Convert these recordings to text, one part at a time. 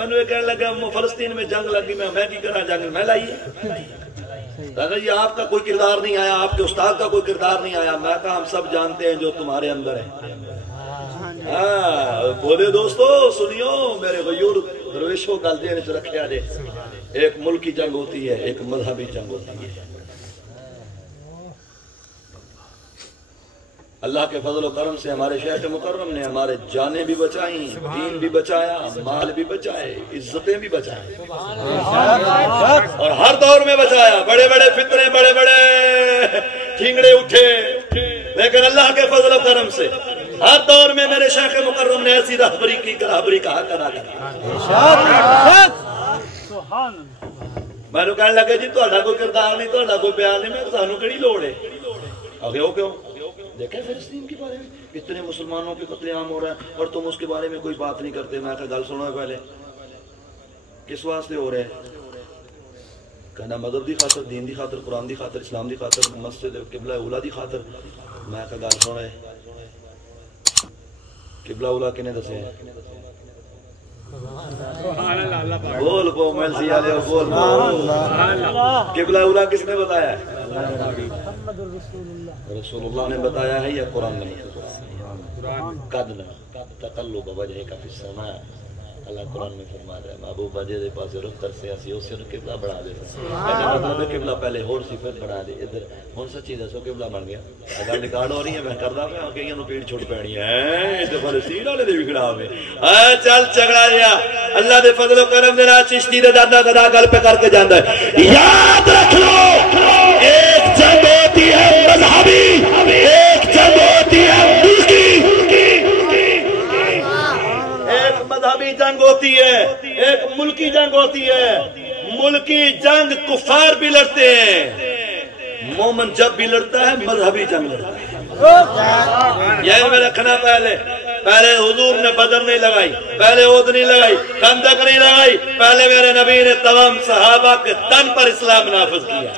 میں نے کہنے لگا فلسطین میں جنگ لگی میں کی کرا جنگ میں لائیے یہ آپ کا کوئی کردار نہیں آیا, آپ کے استاد کا کوئی کردار نہیں آیا. میں کہا ہم سب جانتے ہیں جو تمہارے اندر ہے. بولے دوستو سنیو میرے غیور درویشوں گل دین چ رکھیا جے, ایک ملکی جنگ ہوتی ہے, ایک مذہبی جنگ ہوتی ہے. اللہ کے فضل و کرم سے ہمارے شیخ مکرم نے ہمارے جانیں بھی بچائیں, دین بھی بچایا, مال بھی بچائے, عزتیں بھی بچائیں, اور ہر دور میں بچایا. بڑے بڑے فتنے, بڑے بڑے ٹھینگڑے اٹھے, لیکن اللہ کے فضل و کرم سے ہر دور میں میرے شیخ مکرم نے ایسی رہبری کی کہ رہبری کا حق ادا کرا. میں نے کہنے لگا جی تہاڈا کوئی کردار نہیں, تہاڈا کوئی بیان نہیں, میں سانوں کیڑی لوڑ ہے. آگے وہ کیوں دیکھیں فلسطین کے بارے میں کتنے مسلمانوں کے قتل عام ہو رہا ہے اور تم اس کے بارے میں کوئی بات نہیں کرتے. میں کہا گل سنو پہلے کس واسطے ہو رہا ہے؟ کہنا مذہب دی خاطر, دین دی خاطر, قرآن دی خاطر, اسلام دی خاطر, مسجد قبلہ اولا دی خاطر. میں کہا گل سنو قبلہ اولا کنے دسے ہیں؟ بول بول میں سیاہ لے بول قبلہ اولا کس نے بتایا ہے؟ رسول اللہ نے بتایا ہے یا قرآن نے؟ قد تقلب وجهك في السماء. اللہ قرآن میں فرما رہا ہے محبوب بجے دے پاس رخ تر سے اسی اسے قبلہ بنا دے. مطلب قبلہ پہلے اور صفت بنا دے. ادھر ہن سچی دسو قبلہ بن گیا؟ اگر ریکارڈ ہو رہی ہے میں کردا پیا کہ انہوں پیڑ چھوڑ پینی ہے تے فلسطین والے دے بھی خراب ہے. چل جھگڑا یا اللہ دے فضل و کرم دے نال چشتی دے دادا گدا گل پہ کر کے جاندا ہے. یاد رکھ لو ایک جنگ ہوتی ہے مذہبی, ایک جنگ ہوتی ہے ملکی. ایک مذہبی جنگ ہوتی ہے, ایک ملکی جنگ ہوتی ہے. ملکی جنگ کفار بھی لڑتے ہیں, مومن جب بھی لڑتا ہے مذہبی جنگ لڑتا ہے. یہی میں رکھنا پہلے حضور نے بدر نہیں لگائی, پہلے عہد نہیں لگائی, خندق نہیں لگائی, پہلے میرے نبی نے تمام صحابہ کے تن پر اسلام نافذ کیا,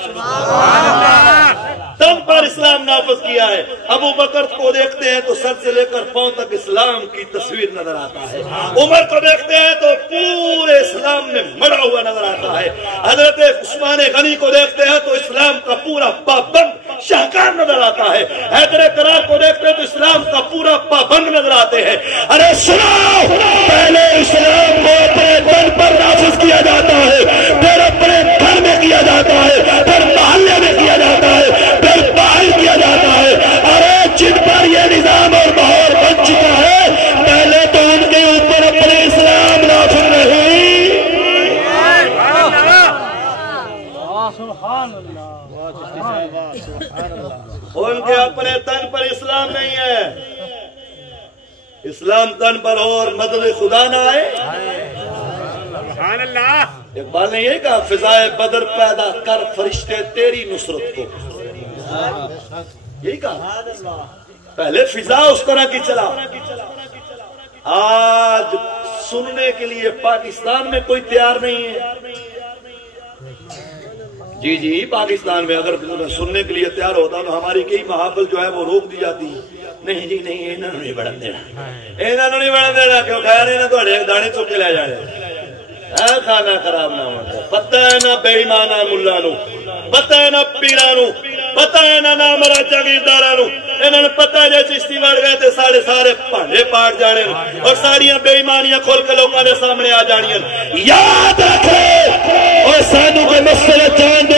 تن پر اسلام نافذ کیا ہے. ابو بکر کو دیکھتے ہیں تو سر سے لے کر پاؤں تک اسلام کی تصویر نظر آتا ہے. عمر کو دیکھتے ہیں تو پورے اسلام میں مڑا ہوا نظر آتا ہے. حضرت عثمان غنی کو دیکھتے ہیں تو اسلام کا پورا پابند شاہکار نظر آتا ہے. حیدر کرار کو دیکھتے ہیں تو اسلام کا پورا پابند نظر آتے ہیں. ارے سنو, پہلے اسلام کو اپنے تن پر نافذ کیا جاتا ہے, پھر اپنے گھر میں کیا جاتا ہے, پھر محلے میں کیا جاتا ہے, پھر باہر کیا جاتا ہے. ارے جن پر یہ نظام اور ماحول بن چکا ہے پہلے تو ان کے اوپر اپنے اسلام نافذ نہیں. ان کے اپنے تن پر اسلام نہیں ہے. اسلام تن پر اور مدد خدا نہ آئے. اقبال نے یہ کہا فضائے بدر پیدا کر فرشتے تیری نصرت کو. یہی کہا پہلے فضا اس طرح کی چلا. آج سننے کے لیے پاکستان میں کوئی تیار نہیں ہے. جی پاکستان میں اگر سننے کے لیے تیار ہوتا تو ہماری کئی محافل جو ہے وہ روک دی جاتی. نہیں جی نہیں, انہوں نے نہیں بڑھن دینا, کیوں خیر انہوں نے دانے چک کے لے جانے. کھانا خراب نہ ہوتا. پتہ ہے نہ بے ایمانہ ملا نو, پتہ ہے نہ پیرانو, پتہ ہے نہ نامرا جاگیردارانو. انہوں نے پتہ ہے جے چشتی بڑھ گئے تھے سارے پانڈے پاٹ جانے اور ساڑیاں بے ایمانیاں کھول کے لوگوں نے سامنے آ جانیاں. یاد رکھے اور سانو کے مسئلہ جان